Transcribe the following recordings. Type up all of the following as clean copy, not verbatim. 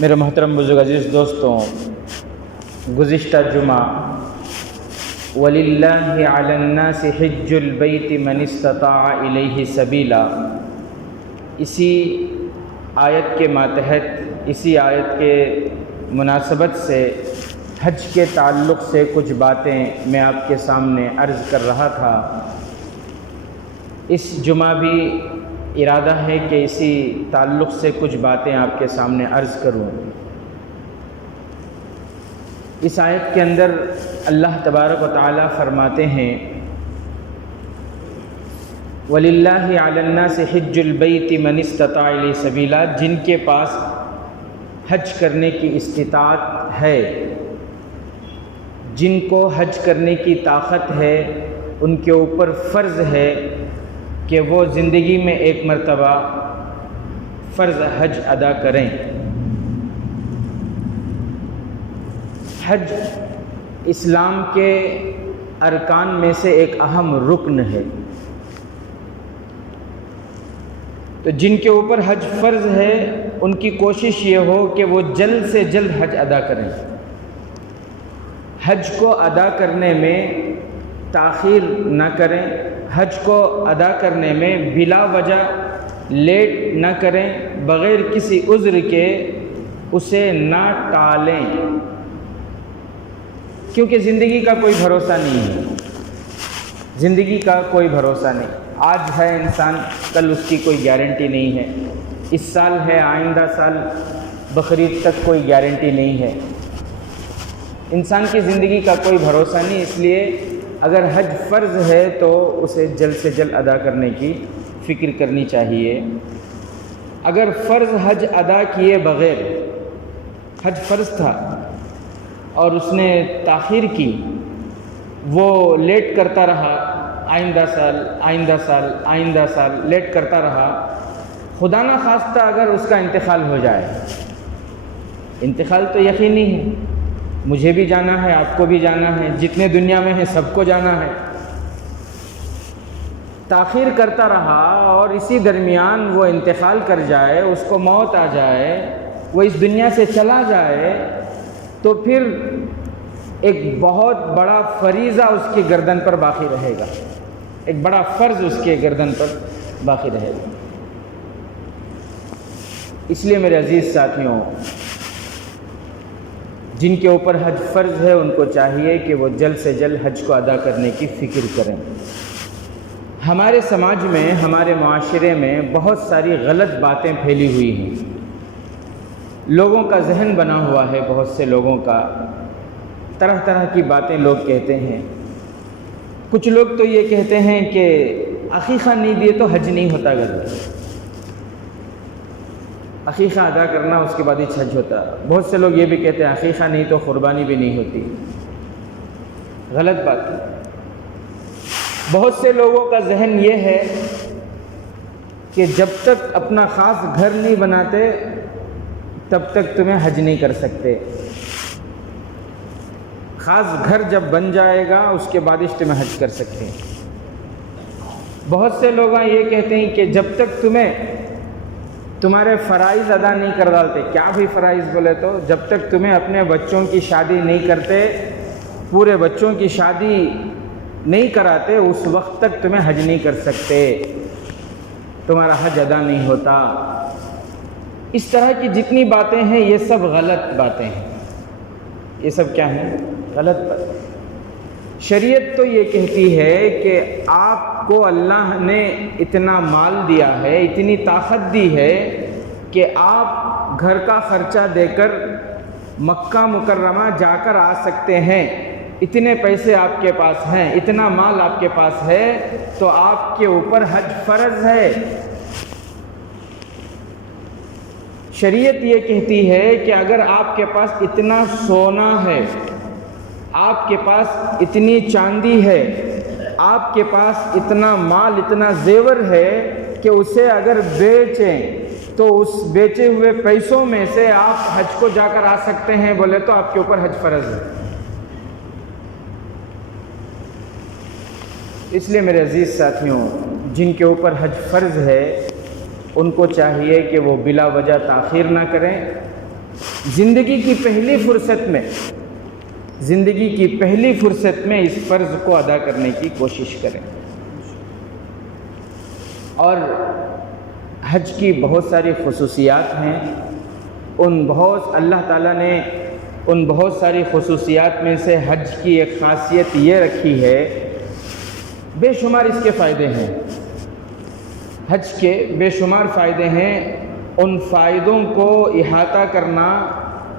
میرے محترم بزرگ عزیز دوستوں، گزشتہ جمعہ وَلِلَّهِ عَلَى النَّاسِ حِجُّ الْبَيْتِ مَنِ اسْتَطَاعَ إِلَيْهِ سَبِيلًا، اسی آیت کے ماتحت، اسی آیت کے مناسبت سے حج کے تعلق سے کچھ باتیں میں آپ کے سامنے عرض کر رہا تھا۔ اس جمعہ بھی ارادہ ہے کہ اسی تعلق سے کچھ باتیں آپ کے سامنے عرض کروں۔ اس آیت کے اندر اللہ تبارک و تعالی فرماتے ہیں وَلِلَّهِ عَلَى النَّاسِ حِجُّ الْبَيْتِ مَنِ اسْتَطَاعَ إِلَيْهِ سَبِيلًا، جن کے پاس حج کرنے کی استطاعت ہے، جن کو حج کرنے کی طاقت ہے، ان کے اوپر فرض ہے کہ وہ زندگی میں ایک مرتبہ فرض حج ادا کریں۔ حج اسلام کے ارکان میں سے ایک اہم رکن ہے، تو جن کے اوپر حج فرض ہے ان کی کوشش یہ ہو کہ وہ جلد سے جلد حج ادا کریں۔ حج کو ادا کرنے میں تاخیر نہ کریں، حج کو ادا کرنے میں بلا وجہ لیٹ نہ کریں، بغیر کسی عذر کے اسے نہ ٹالیں، کیونکہ زندگی کا کوئی بھروسہ نہیں ہے، زندگی کا کوئی بھروسہ نہیں۔ آج ہے انسان، کل اس کی کوئی گارنٹی نہیں ہے، اس سال ہے، آئندہ سال بقرعید تک کوئی گارنٹی نہیں ہے۔ انسان کی زندگی کا کوئی بھروسہ نہیں، اس لیے اگر حج فرض ہے تو اسے جلد سے جلد ادا کرنے کی فکر کرنی چاہیے۔ اگر فرض حج ادا کیے بغیر، حج فرض تھا اور اس نے تاخیر کی، وہ لیٹ کرتا رہا، آئندہ سال آئندہ سال آئندہ سال لیٹ کرتا رہا، خدا نہ خواستہ اگر اس کا انتقال ہو جائے، انتقال تو یقینی ہے، مجھے بھی جانا ہے، آپ کو بھی جانا ہے، جتنے دنیا میں ہیں سب کو جانا ہے، تاخیر کرتا رہا اور اسی درمیان وہ انتقال کر جائے، اس کو موت آ جائے، وہ اس دنیا سے چلا جائے، تو پھر ایک بہت بڑا فریضہ اس کی گردن پر باقی رہے گا، ایک بڑا فرض اس کے گردن پر باقی رہے گا۔ اس لیے میرے عزیز ساتھیوں، جن کے اوپر حج فرض ہے ان کو چاہیے کہ وہ جلد سے جلد حج کو ادا کرنے کی فکر کریں۔ ہمارے سماج میں، ہمارے معاشرے میں بہت ساری غلط باتیں پھیلی ہوئی ہیں، لوگوں کا ذہن بنا ہوا ہے، بہت سے لوگوں کا طرح طرح کی باتیں لوگ کہتے ہیں۔ کچھ لوگ تو یہ کہتے ہیں کہ عقیقہ نہیں دیے تو حج نہیں ہوتا، گھر عقیقہ ادا کرنا اس کے بعد ہی حج ہوتا۔ بہت سے لوگ یہ بھی کہتے ہیں عقیقہ نہیں تو قربانی بھی نہیں ہوتی، غلط بات ہے۔ بہت سے لوگوں کا ذہن یہ ہے کہ جب تک اپنا خاص گھر نہیں بناتے تب تک تمہیں حج نہیں کر سکتے، خاص گھر جب بن جائے گا اس کے بعد اس تمہیں حج کر سکتے ہیں۔ بہت سے لوگ یہ کہتے ہیں کہ جب تک تمہارے فرائض ادا نہیں کر ڈالتے، کیا بھی فرائض بولے تو جب تک تمہیں اپنے بچوں کی شادی نہیں کرتے، پورے بچوں کی شادی نہیں کراتے، اس وقت تک تمہیں حج نہیں کر سکتے، تمہارا حج ادا نہیں ہوتا۔ اس طرح کی جتنی باتیں ہیں یہ سب غلط باتیں ہیں، یہ سب کیا ہیں؟ غلط باتیں۔ شریعت تو یہ کہتی ہے کہ آپ کو اللہ نے اتنا مال دیا ہے، اتنی طاقت دی ہے کہ آپ گھر کا خرچہ دے کر مکہ مکرمہ جا کر آ سکتے ہیں، اتنے پیسے آپ کے پاس ہیں، اتنا مال آپ کے پاس ہے، تو آپ کے اوپر حج فرض ہے۔ شریعت یہ کہتی ہے کہ اگر آپ کے پاس اتنا سونا ہے، آپ کے پاس اتنی چاندی ہے، آپ کے پاس اتنا مال، اتنا زیور ہے کہ اسے اگر بیچیں تو اس بیچے ہوئے پیسوں میں سے آپ حج کو جا کر آ سکتے ہیں، بولے تو آپ کے اوپر حج فرض ہے۔ اس لیے میرے عزیز ساتھیوں، جن کے اوپر حج فرض ہے ان کو چاہیے کہ وہ بلا وجہ تاخیر نہ کریں، زندگی کی پہلی فرصت میں اس فرض کو ادا کرنے کی کوشش کریں. اور حج کی بہت ساری خصوصیات ہیں. اللہ تعالیٰ نے ان بہت ساری خصوصیات میں سے حج کی ایک خاصیت یہ رکھی ہے، بے شمار اس کے فائدے ہیں. حج کے بے شمار فائدے ہیں. ان فائدوں کو احاطہ کرنا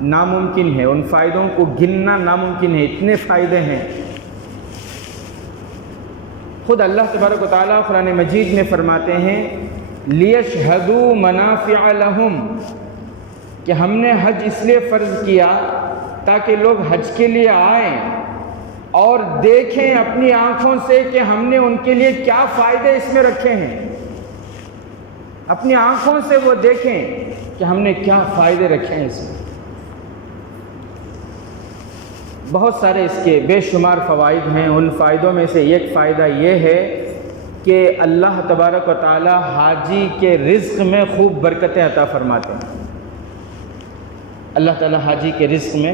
ناممکن ہے، ان فائدوں کو گننا ناممکن ہے، اتنے فائدے ہیں. خود اللہ تبارک و تعالیٰ قرآن مجید میں فرماتے ہیں لیشہدوا منافع لہم، کہ ہم نے حج اس لیے فرض کیا تاکہ لوگ حج کے لیے آئیں اور دیکھیں اپنی آنکھوں سے کہ ہم نے ان کے لیے کیا فائدے اس میں رکھے ہیں. اپنی آنکھوں سے وہ دیکھیں کہ ہم نے کیا فائدے رکھے ہیں اس میں. بہت سارے اس کے بے شمار فوائد ہیں. ان فائدوں میں سے ایک فائدہ یہ ہے کہ اللہ تبارک و تعالی حاجی کے رزق میں خوب برکتیں عطا فرماتے ہیں. اللہ تعالی حاجی کے رزق میں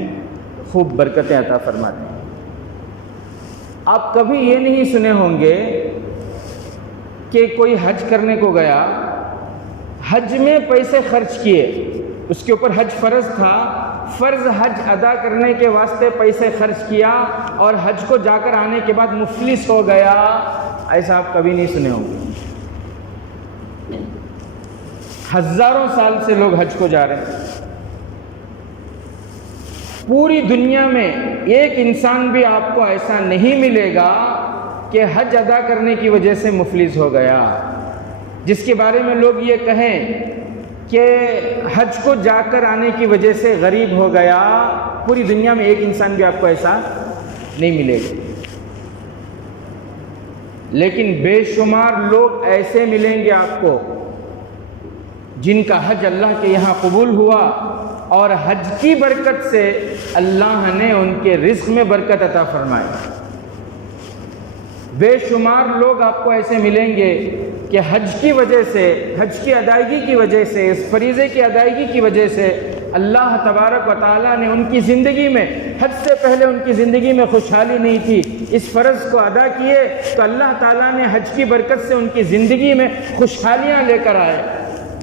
خوب برکتیں عطا فرماتے ہیں. آپ کبھی یہ نہیں سنے ہوں گے کہ کوئی حج کرنے کو گیا، حج میں پیسے خرچ کیے، اس کے اوپر حج فرض تھا، فرض حج ادا کرنے کے واسطے پیسے خرچ کیا اور حج کو جا کر آنے کے بعد مفلس ہو گیا. ایسا آپ کبھی نہیں سنے ہوں گے. ہزاروں سال سے لوگ حج کو جا رہے ہیں. پوری دنیا میں ایک انسان بھی آپ کو ایسا نہیں ملے گا کہ حج ادا کرنے کی وجہ سے مفلس ہو گیا، جس کے بارے میں لوگ یہ کہیں کہ حج کو جا کر آنے کی وجہ سے غریب ہو گیا. پوری دنیا میں ایک انسان بھی آپ کو ایسا نہیں ملے گا. لیکن بے شمار لوگ ایسے ملیں گے آپ کو جن کا حج اللہ کے یہاں قبول ہوا اور حج کی برکت سے اللہ نے ان کے رزق میں برکت عطا فرمائی. بے شمار لوگ آپ کو ایسے ملیں گے کہ حج کی وجہ سے، حج کی ادائیگی کی وجہ سے، اس فریضے کی ادائیگی کی وجہ سے اللہ تبارک و تعالیٰ نے ان کی زندگی میں، حج سے پہلے ان کی زندگی میں خوشحالی نہیں تھی، اس فرض کو ادا کیے تو اللہ تعالیٰ نے حج کی برکت سے ان کی زندگی میں خوشحالیاں لے کر آئے.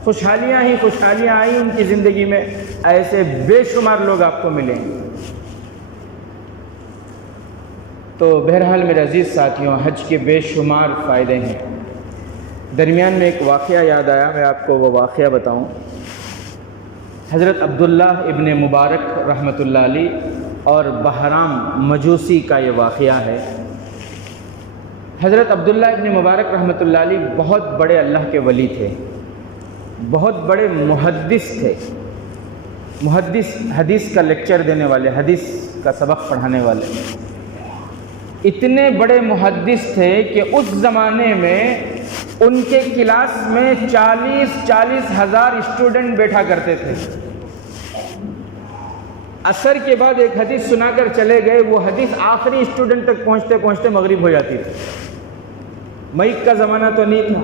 خوشحالیاں ہی خوشحالیاں آئیں ان کی زندگی میں. ایسے بے شمار لوگ آپ کو ملیں گے. تو بہرحال میرے عزیز ساتھیوں، حج کے بے شمار فائدے ہیں. درمیان میں ایک واقعہ یاد آیا، میں آپ کو وہ واقعہ بتاؤں. حضرت عبداللہ ابن مبارک رحمۃ اللہ علیہ اور بہرام مجوسی کا یہ واقعہ ہے. حضرت عبداللہ ابن مبارک رحمۃ اللہ علیہ بہت بڑے اللہ کے ولی تھے، بہت بڑے محدث تھے. محدث، حدیث کا لیکچر دینے والے، حدیث کا سبق پڑھانے والے. اتنے بڑے محدث تھے کہ اس زمانے میں ان کے کلاس میں 40 ہزار اسٹوڈنٹ بیٹھا کرتے تھے. عصر کے بعد ایک حدیث سنا کر چلے گئے، وہ حدیث آخری اسٹوڈنٹ تک پہنچتے پہنچتے مغرب ہو جاتی تھی. مائک کا زمانہ تو نہیں تھا.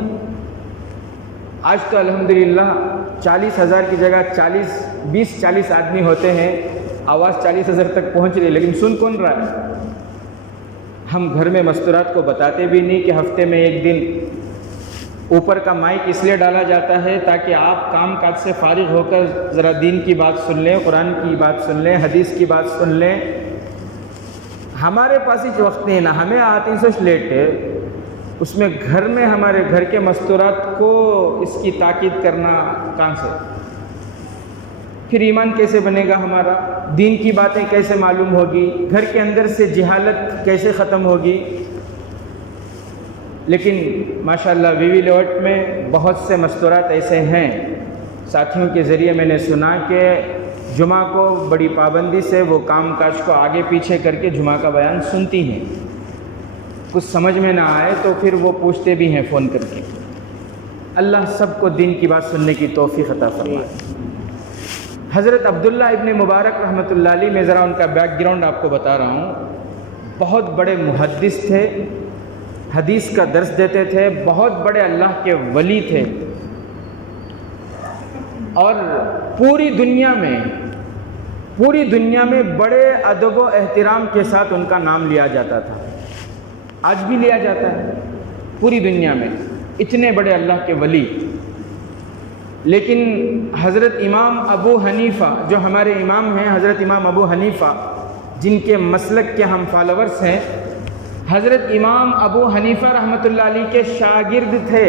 آج تو الحمدللہ 40,000 کی جگہ 20-40 آدمی ہوتے ہیں، آواز 40,000 تک پہنچ رہی ہے، لیکن سن کون رہا ہے؟ ہم گھر میں مستورات کو بتاتے بھی نہیں کہ ہفتے میں ایک دن اوپر کا مائک اس لیے ڈالا جاتا ہے تاکہ آپ کام کاج سے فارغ ہو کر ذرا دین کی بات سن لیں، قرآن کی بات سن لیں، حدیث کی بات سن لیں. ہمارے پاس ہی وقت نہیں ہے نا، ہمیں آتی سے لیٹ ہے، اس میں گھر میں ہمارے گھر کے مستورات کو اس کی تاکید کرنا کہاں سے؟ پھر ایمان کیسے بنے گا ہمارا؟ دین کی باتیں کیسے معلوم ہوگی؟ گھر کے اندر سے جہالت کیسے ختم ہوگی؟ لیکن ماشاءاللہ وی لیوٹ میں بہت سے مستورات ایسے ہیں، ساتھیوں کے ذریعے میں نے سنا کہ جمعہ کو بڑی پابندی سے وہ کام کاج کو آگے پیچھے کر کے جمعہ کا بیان سنتی ہیں. کچھ سمجھ میں نہ آئے تو پھر وہ پوچھتے بھی ہیں فون کر کے. اللہ سب کو دین کی بات سننے کی توفیق عطا فرمائے. حضرت عبداللہ ابن مبارک رحمۃ اللہ علیہ، میں ذرا ان کا بیک گراؤنڈ آپ کو بتا رہا ہوں. بہت بڑے محدث تھے، حدیث کا درس دیتے تھے، بہت بڑے اللہ کے ولی تھے، اور پوری دنیا میں پوری دنیا میں بڑے ادب و احترام کے ساتھ ان کا نام لیا جاتا تھا، آج بھی لیا جاتا ہے پوری دنیا میں، اتنے بڑے اللہ کے ولی۔ لیکن حضرت امام ابو حنیفہ جو ہمارے امام ہیں، حضرت امام ابو حنیفہ جن کے مسلک کے ہم فالورز ہیں، حضرت امام ابو حنیفہ رحمۃ اللہ علیہ کے شاگرد تھے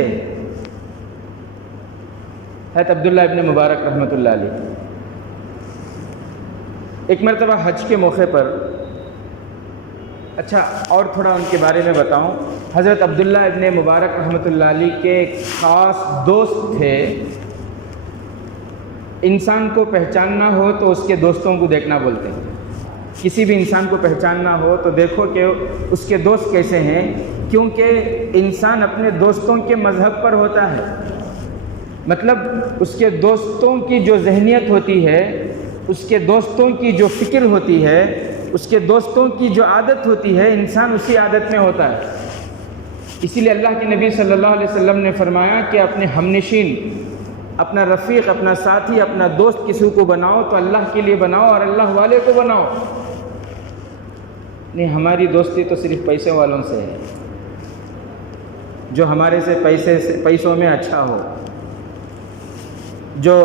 حضرت عبداللہ ابن مبارک رحمۃ اللہ علیہ۔ ایک مرتبہ حج کے موقع پر، اچھا اور تھوڑا ان کے بارے میں بتاؤں، حضرت عبداللہ ابن مبارک رحمۃ اللہ علیہ کے ایک خاص دوست تھے۔ انسان کو پہچاننا ہو تو اس کے دوستوں کو دیکھنا بولتے ہیں۔ کسی بھی انسان کو پہچاننا ہو تو دیکھو کہ اس کے دوست کیسے ہیں، کیونکہ انسان اپنے دوستوں کے مذہب پر ہوتا ہے، مطلب اس کے دوستوں کی جو ذہنیت ہوتی ہے، اس کے دوستوں کی جو فکر ہوتی ہے، اس کے دوستوں کی جو عادت ہوتی ہے، انسان اسی عادت میں ہوتا ہے۔ اسی لیے اللہ کے نبی صلی اللہ علیہ وسلم نے فرمایا کہ اپنے ہمنشین، اپنا رفیق، اپنا ساتھی، اپنا دوست کسی کو بناؤ تو اللہ کے لیے بناؤ اور اللہ والے کو بناؤ۔ نہیں، ہماری دوستی تو صرف پیسے والوں سے ہے، جو ہمارے سے پیسوں میں اچھا ہو، جو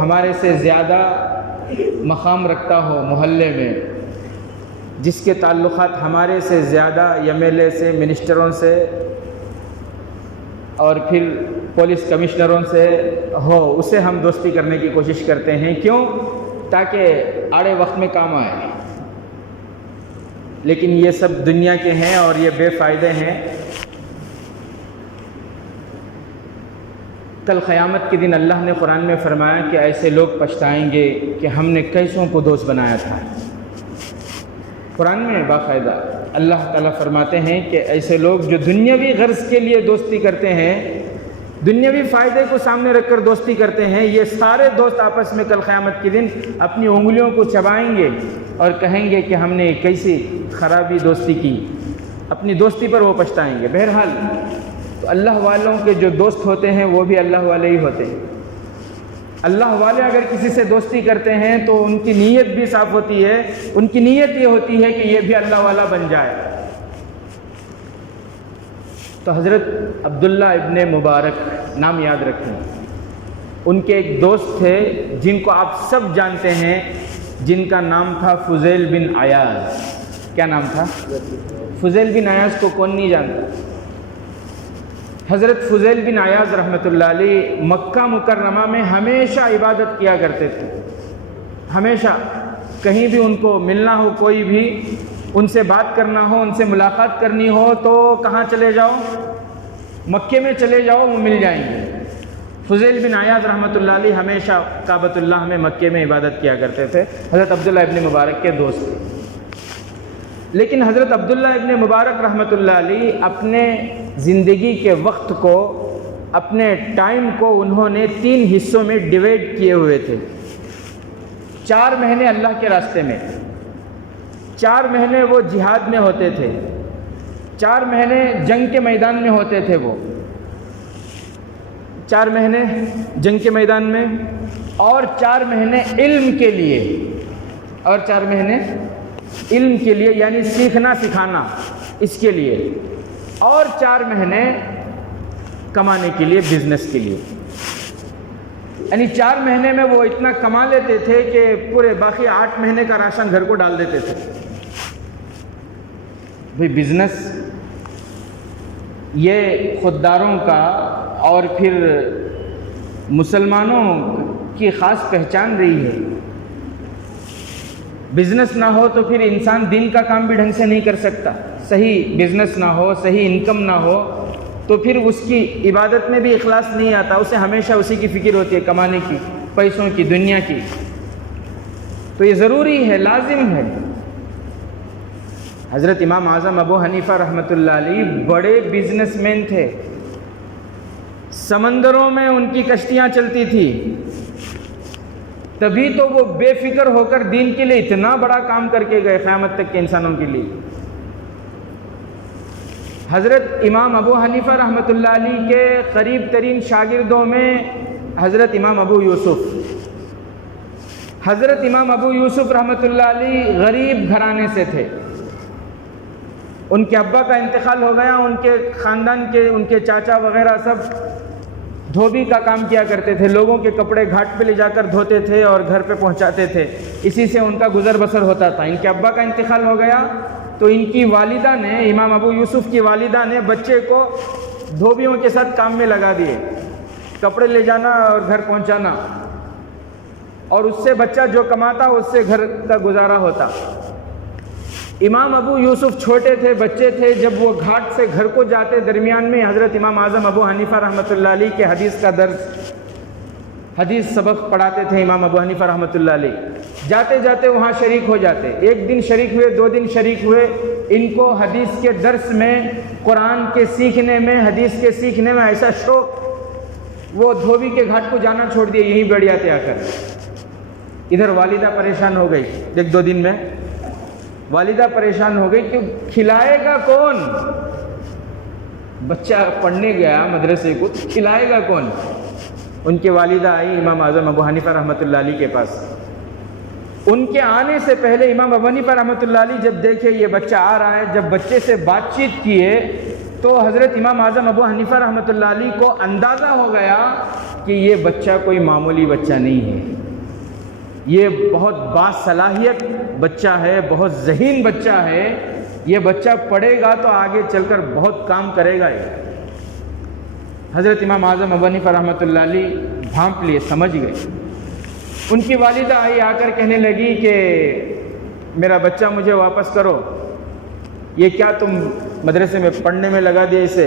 ہمارے سے زیادہ مقام رکھتا ہو محلے میں، جس کے تعلقات ہمارے سے زیادہ ایم ایل اے سے، منسٹروں سے اور پھر پولیس کمشنروں سے ہو، اسے ہم دوستی کرنے کی کوشش کرتے ہیں۔ کیوں؟ تاکہ آڑے وقت میں کام آئے۔ لیکن یہ سب دنیا کے ہیں اور یہ بے فائدے ہیں۔ کل قیامت کے دن اللہ نے قرآن میں فرمایا کہ ایسے لوگ پچھتائیں گے کہ ہم نے کیسوں کو دوست بنایا تھا۔ قرآن میں باقاعدہ اللہ تعالیٰ فرماتے ہیں کہ ایسے لوگ جو دنیاوی غرض کے لیے دوستی کرتے ہیں، دنیاوی فائدے کو سامنے رکھ کر دوستی کرتے ہیں، یہ سارے دوست آپس میں کل قیامت کے دن اپنی انگلیوں کو چبائیں گے اور کہیں گے کہ ہم نے کیسی خرابی دوستی کی، اپنی دوستی پر وہ پچھتائیں گے۔ بہرحال تو اللہ والوں کے جو دوست ہوتے ہیں وہ بھی اللہ والے ہی ہوتے ہیں۔ اللہ والے اگر کسی سے دوستی کرتے ہیں تو ان کی نیت بھی صاف ہوتی ہے، ان کی نیت یہ ہوتی ہے کہ یہ بھی اللہ والا بن جائے۔ تو حضرت عبداللہ ابن مبارک نام یاد رکھیں، ان کے ایک دوست تھے جن کو آپ سب جانتے ہیں، جن کا نام تھا فضیل بن عیاض۔ کیا نام تھا؟ فضیل بن عیاض کو کون نہیں جانتا؟ حضرت فضیل بن عیاض رحمۃ اللہ علیہ مکہ مکرمہ میں ہمیشہ عبادت کیا کرتے تھے، ہمیشہ کہیں بھی ان کو ملنا ہو، کوئی بھی ان سے بات کرنا ہو، ان سے ملاقات کرنی ہو تو کہاں چلے جاؤ؟ مکے میں چلے جاؤ، وہ مل جائیں گے۔ فضیل بن عیاض رحمۃ اللہ علیہ ہمیشہ کعبۃ اللہ میں مکے میں عبادت کیا کرتے تھے، حضرت عبداللہ ابن مبارک کے دوست تھے۔ لیکن حضرت عبداللہ ابن مبارک رحمۃ اللہ علیہ اپنے زندگی کے وقت کو، اپنے ٹائم کو انہوں نے 3 حصوں میں ڈیوائڈ کیے ہوئے تھے۔ 4 مہینے اللہ کے راستے میں، 4 مہینے وہ جہاد میں ہوتے تھے، 4 مہینے جنگ کے میدان میں ہوتے تھے، وہ 4 مہینے جنگ کے میدان میں، اور 4 مہینے علم کے لیے، اور 4 مہینے علم کے لیے یعنی سیکھنا سکھانا اس کے لیے، اور 4 مہینے کمانے کے لیے، بزنس کے لیے۔ یعنی 4 مہینے میں وہ اتنا کما لیتے تھے کہ پورے باقی 8 مہینے کا راشن گھر کو ڈال دیتے تھے۔ بھئی بزنس یہ خودداروں کا اور پھر مسلمانوں کی خاص پہچان رہی ہے۔ بزنس نہ ہو تو پھر انسان دین کا کام بھی ڈھنگ سے نہیں کر سکتا۔ صحیح بزنس نہ ہو، صحیح انکم نہ ہو تو پھر اس کی عبادت میں بھی اخلاص نہیں آتا، اسے ہمیشہ اسی کی فکر ہوتی ہے، کمانے کی، پیسوں کی، دنیا کی۔ تو یہ ضروری ہے، لازم ہے۔ حضرت امام اعظم ابو حنیفہ رحمۃ اللہ علیہ بڑے بزنس مین تھے، سمندروں میں ان کی کشتیاں چلتی تھی، تبھی تو وہ بے فکر ہو کر دین کے لیے اتنا بڑا کام کر کے گئے قیامت تک کے انسانوں کے لیے۔ حضرت امام ابو حنیفہ رحمۃ اللہ علیہ کے قریب ترین شاگردوں میں حضرت امام ابو یوسف، حضرت امام ابو یوسف رحمۃ اللہ علیہ غریب گھرانے سے تھے. ان کے ابا کا انتقال ہو گیا. ان کے خاندان کے ان کے چاچا وغیرہ سب دھوبی کا کام کیا کرتے تھے. لوگوں کے کپڑے گھاٹ پہ لے جا کر دھوتے تھے اور گھر پہ پہنچاتے تھے. اسی سے ان کا گزر بسر ہوتا تھا. ان کے ابا کا انتقال ہو گیا تو ان کی والدہ نے, امام ابو یوسف کی والدہ نے بچے کو دھوبیوں کے ساتھ کام میں لگا دیے, کپڑے لے جانا اور گھر پہنچانا, اور اس سے بچہ جو کماتا اس سے گھر کا گزارا ہوتا. امام ابو یوسف چھوٹے تھے, بچے تھے. جب وہ گھاٹ سے گھر کو جاتے, درمیان میں حضرت امام اعظم ابو حنیفہ رحمۃ اللہ علیہ کے حدیث کا درس, حدیث سبق پڑھاتے تھے امام ابو حنیفہ رحمۃ اللہ علیہ. جاتے جاتے وہاں شریک ہو جاتے. ایک دن شریک ہوئے, 2 دن شریک ہوئے. ان کو حدیث کے درس میں, قرآن کے سیکھنے میں, حدیث کے سیکھنے میں ایسا شوق, وہ دھوبی کے گھاٹ کو جانا چھوڑ دیے, یہیں بیٹھ جاتے آ کر. ادھر والدہ پریشان ہو گئی. 1-2 دن میں والدہ پریشان ہو گئی کہ کھلائے گا کون؟ بچہ پڑھنے گیا مدرسے کو, کھلائے گا کون؟ ان کی والدہ آئی امام اعظم ابو حنیفہ رحمۃ اللہ علیہ کے پاس. ان کے آنے سے پہلے امام ابو حنیفہ رحمۃ اللہ علیہ جب دیکھے یہ بچہ آ رہا ہے, جب بچے سے بات چیت کیے تو حضرت امام اعظم ابو حنیفہ رحمۃ اللہ علیہ کو اندازہ ہو گیا کہ یہ بچہ کوئی معمولی بچہ نہیں ہے, یہ بہت باصلاحیت بچہ ہے, بہت ذہین بچہ ہے. یہ بچہ پڑھے گا تو آگے چل کر بہت کام کرے گا. حضرت امام اعظم ابو حنیفہ رحمۃ اللہ علیہ بھانپ لیے, سمجھ گئے. ان کی والدہ آئی, آ کر کہنے لگی کہ میرا بچہ مجھے واپس کرو. یہ کیا تم مدرسے میں پڑھنے میں لگا دیا اسے؟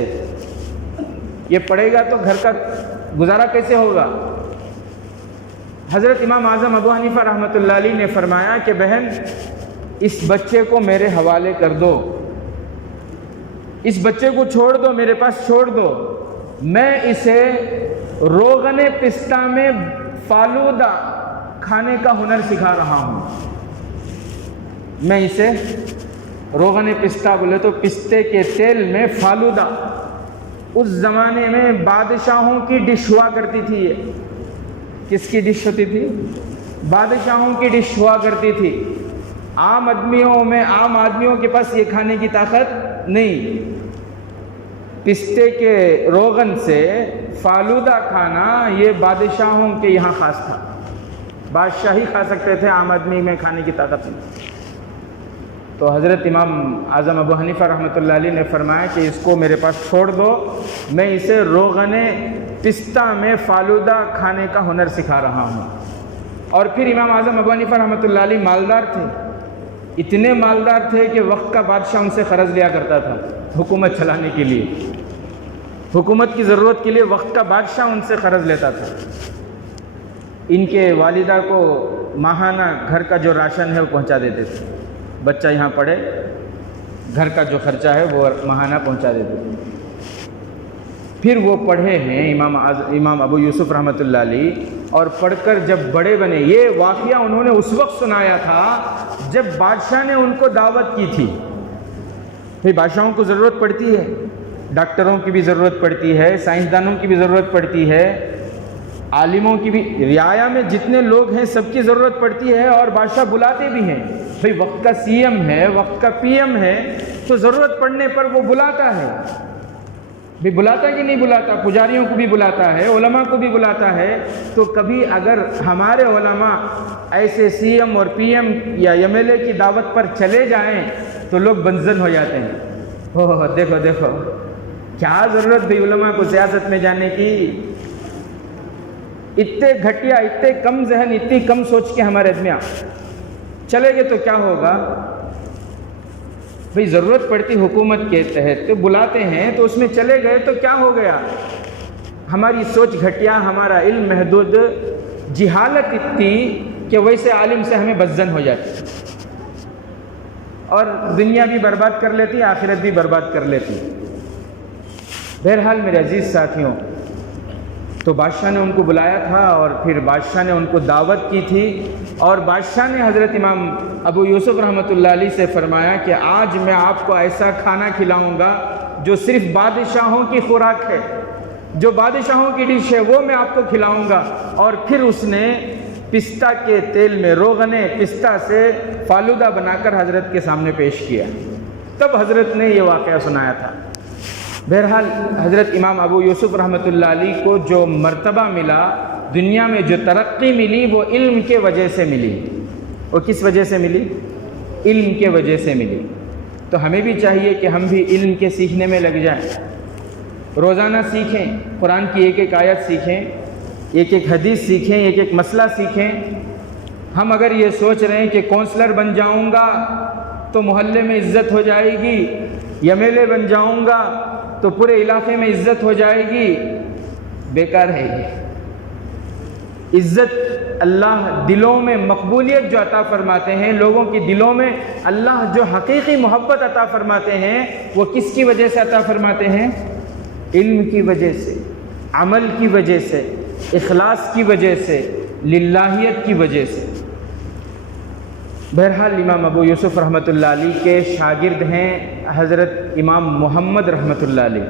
یہ پڑھے گا تو گھر کا گزارا کیسے ہوگا؟ حضرت امام اعظم ابو حنیفہ رحمۃ اللہ علیہ نے فرمایا کہ بہن, اس بچے کو میرے حوالے کر دو, اس بچے کو چھوڑ دو, میرے پاس چھوڑ دو. میں اسے روغن پستہ میں فالودہ کھانے کا ہنر سکھا رہا ہوں. میں اسے روغن پستہ بولے تو پستے کے تیل میں فالودہ, اس زمانے میں بادشاہوں کی ڈش ہوا کرتی تھی. یہ کس کی ڈش ہوتی تھی؟ بادشاہوں کی ڈش ہوا کرتی تھی. عام آدمیوں کے پاس یہ کھانے کی طاقت نہیں. پستے کے روغن سے فالودہ کھانا یہ بادشاہوں کے یہاں خاص تھا. بادشاہ ہی کھا سکتے تھے, عام آدمی میں کھانے کی طاقت نہیں. تو حضرت امام اعظم ابو حنیفہ رحمۃ اللہ علیہ نے فرمایا کہ اس کو میرے پاس چھوڑ دو, میں اسے روغن پستہ میں فالودہ کھانے کا ہنر سکھا رہا ہوں. اور پھر امام اعظم ابو حنیفہ رحمۃ اللہ علیہ مالدار تھے, اتنے مالدار تھے کہ وقت کا بادشاہ ان سے قرض لیا کرتا تھا حکومت چلانے کے لیے. حکومت کی ضرورت کے لیے وقت کا بادشاہ ان سے قرض لیتا تھا. ان کے والدہ کو ماہانہ گھر کا جو راشن ہے وہ پہنچا دیتے تھے. بچہ یہاں پڑھے, گھر کا جو خرچہ ہے وہ ماہانہ پہنچا دیتے تھے. پھر وہ پڑھے ہیں امام ابو یوسف رحمۃ اللہ علیہ, اور پڑھ کر جب بڑے بنے. یہ واقعہ انہوں نے اس وقت سنایا تھا جب بادشاہ نے ان کو دعوت کی تھی. پھر بادشاہوں کو ضرورت پڑتی ہے, ڈاکٹروں کی بھی ضرورت پڑتی ہے, سائنسدانوں کی بھی ضرورت پڑتی ہے, عالموں کی بھی. رعایا میں جتنے لوگ ہیں سب کی ضرورت پڑتی ہے, اور بادشاہ بلاتے بھی ہیں. بھئی وقت کا سی ایم ہے, وقت کا پی ایم ہے, تو ضرورت پڑنے پر وہ بلاتا ہے. بھی بلاتا کہ نہیں بلاتا؟ پجاریوں کو بھی بلاتا ہے, علماء کو بھی بلاتا ہے. تو کبھی اگر ہمارے علماء ایسے سی ایم اور پی ایم یا ایم ایل اے کی دعوت پر چلے جائیں تو لوگ بنزن ہو جاتے ہیں. اوہ دیکھو دیکھو, کیا ضرورت بھی علماء کو سیاست میں جانے کی؟ اتنے گھٹیا, اتنے کم ذہن, اتنی کم سوچ کے ہمارے آدمیاں چلے گئے تو کیا ہوگا؟ بھئی ضرورت پڑتی حکومت کے تحت, تو بلاتے ہیں تو اس میں چلے گئے تو کیا ہو گیا؟ ہماری سوچ گھٹیا, ہمارا علم محدود, جہالت اتنی کہ ویسے عالم سے ہمیں بدزن ہو جاتی, اور دنیا بھی برباد کر لیتی, آخرت بھی برباد کر لیتی. بہرحال میرے عزیز ساتھیوں, تو بادشاہ نے ان کو بلایا تھا, اور پھر بادشاہ نے ان کو دعوت کی تھی, اور بادشاہ نے حضرت امام ابو یوسف رحمۃ اللہ علیہ سے فرمایا کہ آج میں آپ کو ایسا کھانا کھلاؤں گا جو صرف بادشاہوں کی خوراک ہے, جو بادشاہوں کی ڈش ہے وہ میں آپ کو کھلاؤں گا. اور پھر اس نے پستہ کے تیل میں روغن پستہ سے فالودہ بنا کر حضرت کے سامنے پیش کیا، تب حضرت نے یہ واقعہ سنایا تھا۔ بہرحال حضرت امام ابو یوسف رحمۃ اللہ علیہ کو جو مرتبہ ملا، دنیا میں جو ترقی ملی، وہ علم کے وجہ سے ملی۔ وہ کس وجہ سے ملی؟ علم کے وجہ سے ملی۔ تو ہمیں بھی چاہیے کہ ہم بھی علم کے سیکھنے میں لگ جائیں، روزانہ سیکھیں، قرآن کی ایک ایک آیت سیکھیں، ایک ایک حدیث سیکھیں، ایک ایک مسئلہ سیکھیں۔ ہم اگر یہ سوچ رہے ہیں کہ کونسلر بن جاؤں گا تو محلے میں عزت ہو جائے گی، ایم ایل اے بن جاؤں گا تو پورے علاقے میں عزت ہو جائے گی، بیکار ہے یہ۔ عزت اللہ دلوں میں مقبولیت جو عطا فرماتے ہیں، لوگوں کی دلوں میں اللہ جو حقیقی محبت عطا فرماتے ہیں، وہ کس کی وجہ سے عطا فرماتے ہیں؟ علم کی وجہ سے، عمل کی وجہ سے، اخلاص کی وجہ سے، للہیت کی وجہ سے۔ بہرحال امام ابو یوسف رحمۃ اللہ علیہ کے شاگرد ہیں حضرت امام محمد رحمۃ اللہ علیہ،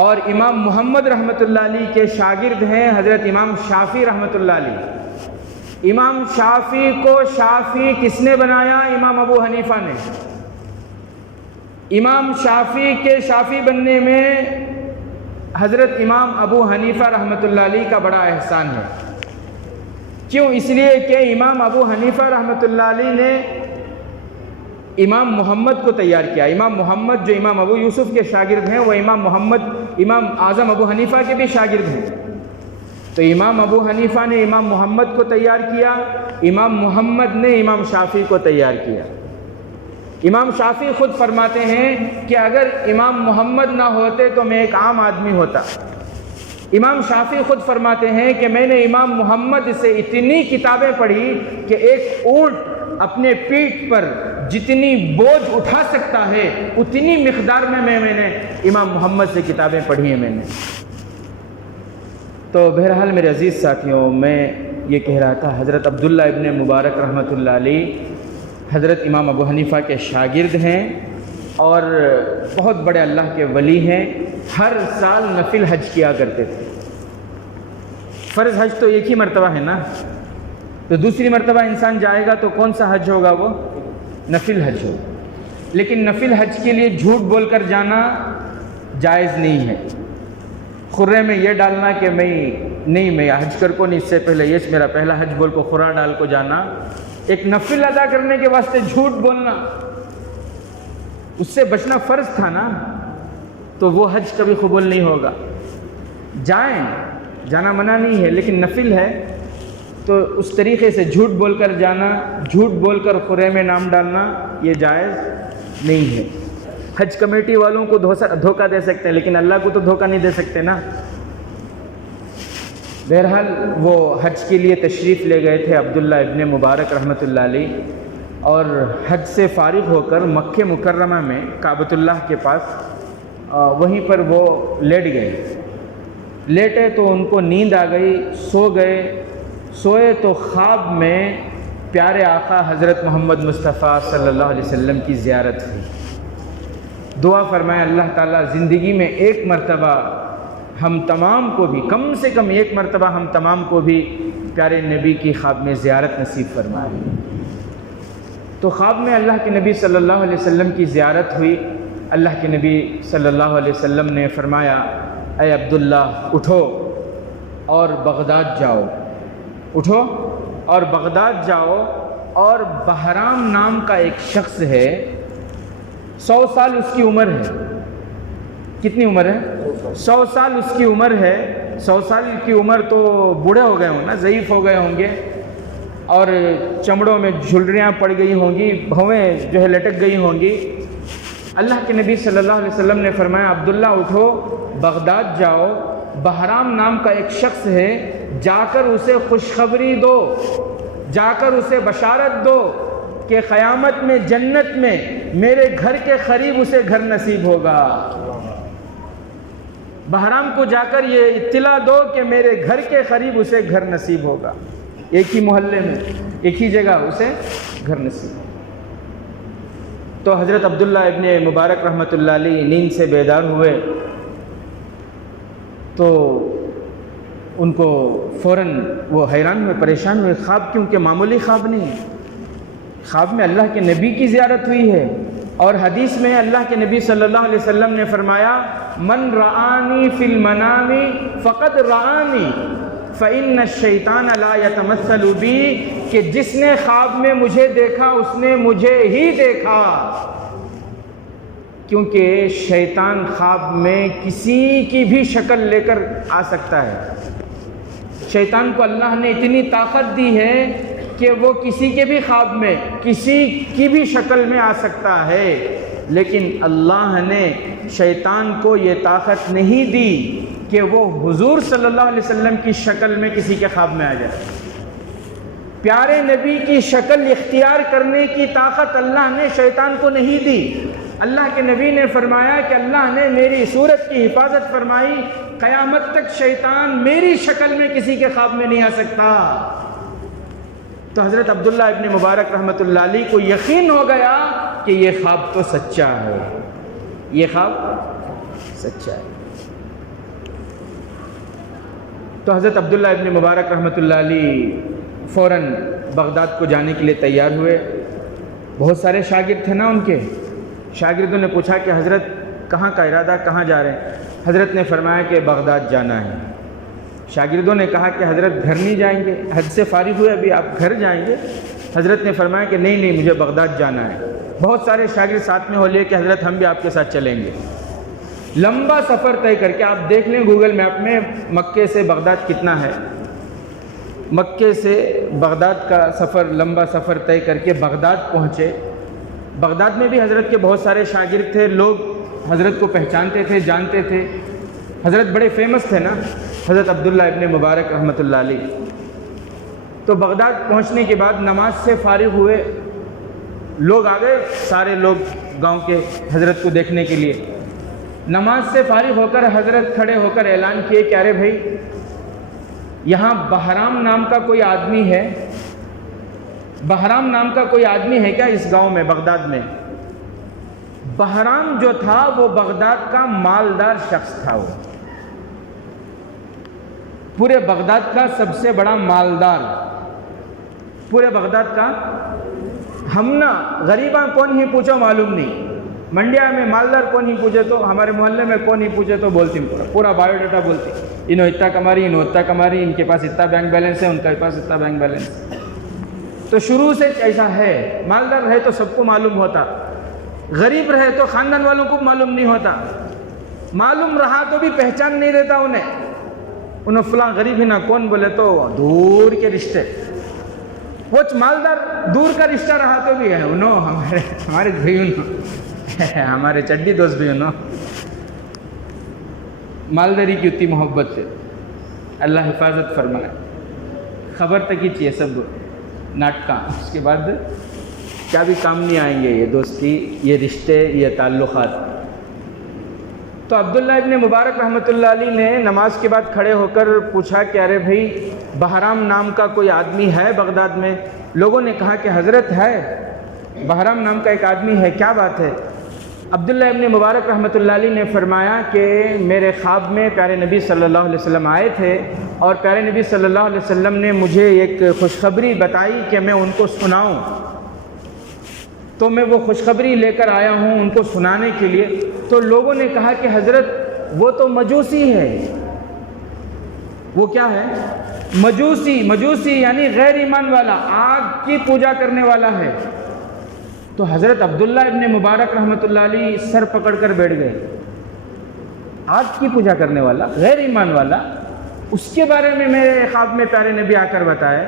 اور امام محمد رحمۃ اللہ علیہ کے شاگرد ہیں حضرت امام شافعی رحمۃ اللہ علیہ۔ امام شافعی کو شافعی کس نے بنایا؟ امام ابو حنیفہ نے۔ امام شافعی کے شافعی بننے میں حضرت امام ابو حنیفہ رحمۃ اللہ علیہ کا بڑا احسان ہے۔ کیوں؟ اس لیے کہ امام ابو حنیفہ رحمۃ اللہ علیہ نے امام محمد کو تیار کیا۔ امام محمد جو امام ابو یوسف کے شاگرد ہیں، وہ امام محمد امام اعظم ابو حنیفہ کے بھی شاگرد ہیں۔ تو امام ابو حنیفہ نے امام محمد کو تیار کیا، امام محمد نے امام شافعی کو تیار کیا۔ امام شافعی خود فرماتے ہیں کہ اگر امام محمد نہ ہوتے تو میں ایک عام آدمی ہوتا۔ امام شافعی خود فرماتے ہیں کہ میں نے امام محمد سے اتنی کتابیں پڑھی کہ ایک اونٹ اپنے پیٹھ پر جتنی بوجھ اٹھا سکتا ہے اتنی مقدار میں نے امام محمد سے کتابیں پڑھی ہیں میں نے۔ تو بہرحال میرے عزیز ساتھیوں، میں یہ کہہ رہا تھا، حضرت عبداللہ ابن مبارک رحمۃ اللہ علیہ حضرت امام ابو حنیفہ کے شاگرد ہیں اور بہت بڑے اللہ کے ولی ہیں۔ ہر سال نفل حج کیا کرتے تھے۔ فرض حج تو ایک ہی مرتبہ ہے نا، تو دوسری مرتبہ انسان جائے گا تو کون سا حج ہوگا؟ وہ نفل حج ہوگا۔ لیکن نفل حج کے لیے جھوٹ بول کر جانا جائز نہیں ہے۔ خرے میں یہ ڈالنا کہ میں حج کر کو نہیں، اس سے پہلے یہ میرا پہلا حج بول کو خورا ڈال کو جانا، ایک نفل ادا کرنے کے واسطے جھوٹ بولنا، اس سے بچنا فرض تھا نا، تو وہ حج کبھی قبول نہیں ہوگا۔ جانا منع نہیں ہے، لیکن نفل ہے تو اس طریقے سے جھوٹ بول کر جانا، جھوٹ بول کر خرے میں نام ڈالنا، یہ جائز نہیں ہے۔ حج کمیٹی والوں کو دھوکہ دے سکتے ہیں، لیکن اللہ کو تو دھوکہ نہیں دے سکتے نا۔ بہرحال وہ حج کے لیے تشریف لے گئے تھے عبداللہ ابن مبارک رحمۃ اللہ علیہ، اور حج سے فارغ ہو کر مکہ مکرمہ میں کعبۃ اللہ کے پاس وہیں پر وہ لیٹ گئے۔ لیٹے تو ان کو نیند آ گئی، سو گئے۔ سوئے تو خواب میں پیارے آقا حضرت محمد مصطفیٰ صلی اللہ علیہ وسلم کی زیارت ہوئی۔ دعا فرمایا اللہ تعالیٰ زندگی میں ایک مرتبہ ہم تمام کو بھی، کم سے کم ایک مرتبہ ہم تمام کو بھی پیارے نبی کی خواب میں زیارت نصیب فرمائے۔ تو خواب میں اللہ کے نبی صلی اللہ علیہ وسلم کی زیارت ہوئی۔ اللہ کے نبی صلی اللہ علیہ وسلم نے فرمایا، اے عبداللہ اٹھو اور بغداد جاؤ، اٹھو اور بغداد جاؤ، اور بہرام نام کا ایک شخص ہے، 100 سال اس کی عمر ہے۔ کتنی عمر ہے؟ 100 سال اس کی عمر ہے۔ 100 سال کی عمر تو بوڑھے ہو گئے ہوں نا، ضعیف ہو گئے ہوں گے، اور چمڑوں میں جھلریاں پڑ گئی ہوں گی، بھویں جو ہے لٹک گئی ہوں گی۔ اللہ کے نبی صلی اللہ علیہ وسلم نے فرمایا، عبداللہ اٹھو، بغداد جاؤ، بہرام نام کا ایک شخص ہے، جا کر اسے خوشخبری دو، جا کر اسے بشارت دو کہ قیامت میں جنت میں میرے گھر کے قریب اسے گھر نصیب ہوگا۔ بہرام کو جا کر یہ اطلاع دو کہ میرے گھر کے قریب اسے گھر نصیب ہوگا، ایک ہی محلے میں، ایک ہی جگہ اسے گھر نصیب ہوگا۔ تو حضرت عبداللہ ابن مبارک رحمۃ اللہ علیہ نیند سے بیدار ہوئے تو ان کو فوراً وہ حیران ہوئے، پریشان ہوئے، خواب کیونکہ معمولی خواب نہیں، خواب میں اللہ کے نبی کی زیارت ہوئی ہے، اور حدیث میں اللہ کے نبی صلی اللہ علیہ وسلم نے فرمایا من رآنی فی المنام فقد رآنی فإن الشیطان لا یتمثل بی، کہ جس نے خواب میں مجھے دیکھا اس نے مجھے ہی دیکھا، کیونکہ شیطان خواب میں کسی کی بھی شکل لے کر آ سکتا ہے۔ شیطان کو اللہ نے اتنی طاقت دی ہے کہ وہ کسی کے بھی خواب میں کسی کی بھی شکل میں آ سکتا ہے، لیکن اللہ نے شیطان کو یہ طاقت نہیں دی کہ وہ حضور صلی اللہ علیہ وسلم کی شکل میں کسی کے خواب میں آ جائے۔ پیارے نبی کی شکل اختیار کرنے کی طاقت اللہ نے شیطان کو نہیں دی۔ اللہ کے نبی نے فرمایا کہ اللہ نے میری صورت کی حفاظت فرمائی، قیامت تک شیطان میری شکل میں کسی کے خواب میں نہیں آ سکتا۔ تو حضرت عبداللہ ابن مبارک رحمۃ اللہ علیہ کو یقین ہو گیا کہ یہ خواب تو سچا ہے، یہ خواب سچا ہے۔ تو حضرت عبداللہ ابن مبارک رحمۃ اللہ علیہ فوراً بغداد کو جانے کے لیے تیار ہوئے۔ بہت سارے شاگرد تھے نا ان کے، شاگردوں نے پوچھا کہ حضرت کہاں کا ارادہ، کہاں جا رہے ہیں؟ حضرت نے فرمایا کہ بغداد جانا ہے۔ شاگردوں نے کہا کہ حضرت گھر نہیں جائیں گے، حج سے فارغ ہوئے ابھی آپ گھر جائیں گے؟ حضرت نے فرمایا کہ نہیں مجھے بغداد جانا ہے۔ بہت سارے شاگرد ساتھ میں ہو لیے کہ حضرت ہم بھی آپ کے ساتھ چلیں گے۔ لمبا سفر طے کر کے، آپ دیکھ لیں گوگل میپ میں مکے سے بغداد کتنا ہے، مکے سے بغداد کا سفر، لمبا سفر طے کر کے بغداد پہنچے۔ بغداد میں بھی حضرت کے بہت سارے شاگرد تھے، لوگ حضرت کو پہچانتے تھے، جانتے تھے، حضرت بڑے فیمس تھے نا، حضرت عبداللہ ابن مبارک رحمۃ اللہ علیہ۔ تو بغداد پہنچنے کے بعد نماز سے فارغ ہوئے، لوگ آ گئے، سارے لوگ گاؤں کے حضرت کو دیکھنے کے لیے۔ نماز سے فارغ ہو کر حضرت کھڑے ہو کر اعلان کیے کہ ارے بھائی، یہاں بہرام نام کا کوئی آدمی ہے، بہرام نام کا کوئی آدمی ہے کیا اس گاؤں میں، بغداد میں؟ بہرام جو تھا وہ بغداد کا مالدار شخص تھا، وہ پورے بغداد کا سب سے بڑا مالدار، پورے بغداد کا۔ ہم نا غریباں کون ہی پوچھو معلوم نہیں، منڈیا میں مالدار کون ہی پوچھے تو، ہمارے محلے میں کون ہی پوچھے تو بولتی پورا بایو ڈیٹا بولتی، انہوں اتنا کما رہی، انہوں اتنا کما رہی، ان کے پاس اتنا بینک بیلنس ہے، ان کے پاس اتنا بینک بیلنس۔ تو شروع سے ایسا ہے، مالدار رہے تو سب کو معلوم ہوتا، غریب رہے تو خاندان والوں کو معلوم نہیں ہوتا، معلوم رہا تو بھی پہچان نہیں دیتا انہیں فلاں غریب ہی نہ کون بولے تو دور کے رشتے، وہ مالدار دور کا رشتہ رہا تو بھی ہے انہوں ہمارے بھائی، ہمارے چڈی دوست بھی انہوں، مالداری کی اتنی محبت سے اللہ حفاظت فرمائے۔ خبر تک ہی چاہیے سب ناٹکاں، اس کے بعد کیا بھی کام نہیں آئیں گے یہ دوستی، یہ رشتے، یہ تعلقات۔ تو عبداللہ ابن مبارک رحمۃ اللہ علیہ نے نماز کے بعد کھڑے ہو کر پوچھا کہ ارے بھائی، بہرام نام کا کوئی آدمی ہے بغداد میں؟ لوگوں نے کہا کہ حضرت ہے، بہرام نام کا ایک آدمی ہے، کیا بات ہے؟ عبداللہ ابن مبارک رحمۃ اللہ علیہ نے فرمایا کہ میرے خواب میں پیارے نبی صلی اللہ علیہ وسلم آئے تھے، اور پیارے نبی صلی اللہ علیہ وسلم نے مجھے ایک خوشخبری بتائی کہ میں ان کو سناؤں، تو میں وہ خوشخبری لے کر آیا ہوں ان کو سنانے کے لیے۔ تو لوگوں نے کہا کہ حضرت وہ تو مجوسی ہے۔ وہ کیا ہے؟ مجوسی یعنی غیر ایمان والا، آگ کی پوجا کرنے والا ہے۔ تو حضرت عبداللہ ابن مبارک رحمۃ اللہ علیہ سر پکڑ کر بیٹھ گئے، آگ کی پوجا کرنے والا، غیر ایمان والا، اس کے بارے میں میرے خواب میں پیارے نبی آ کر بتائے،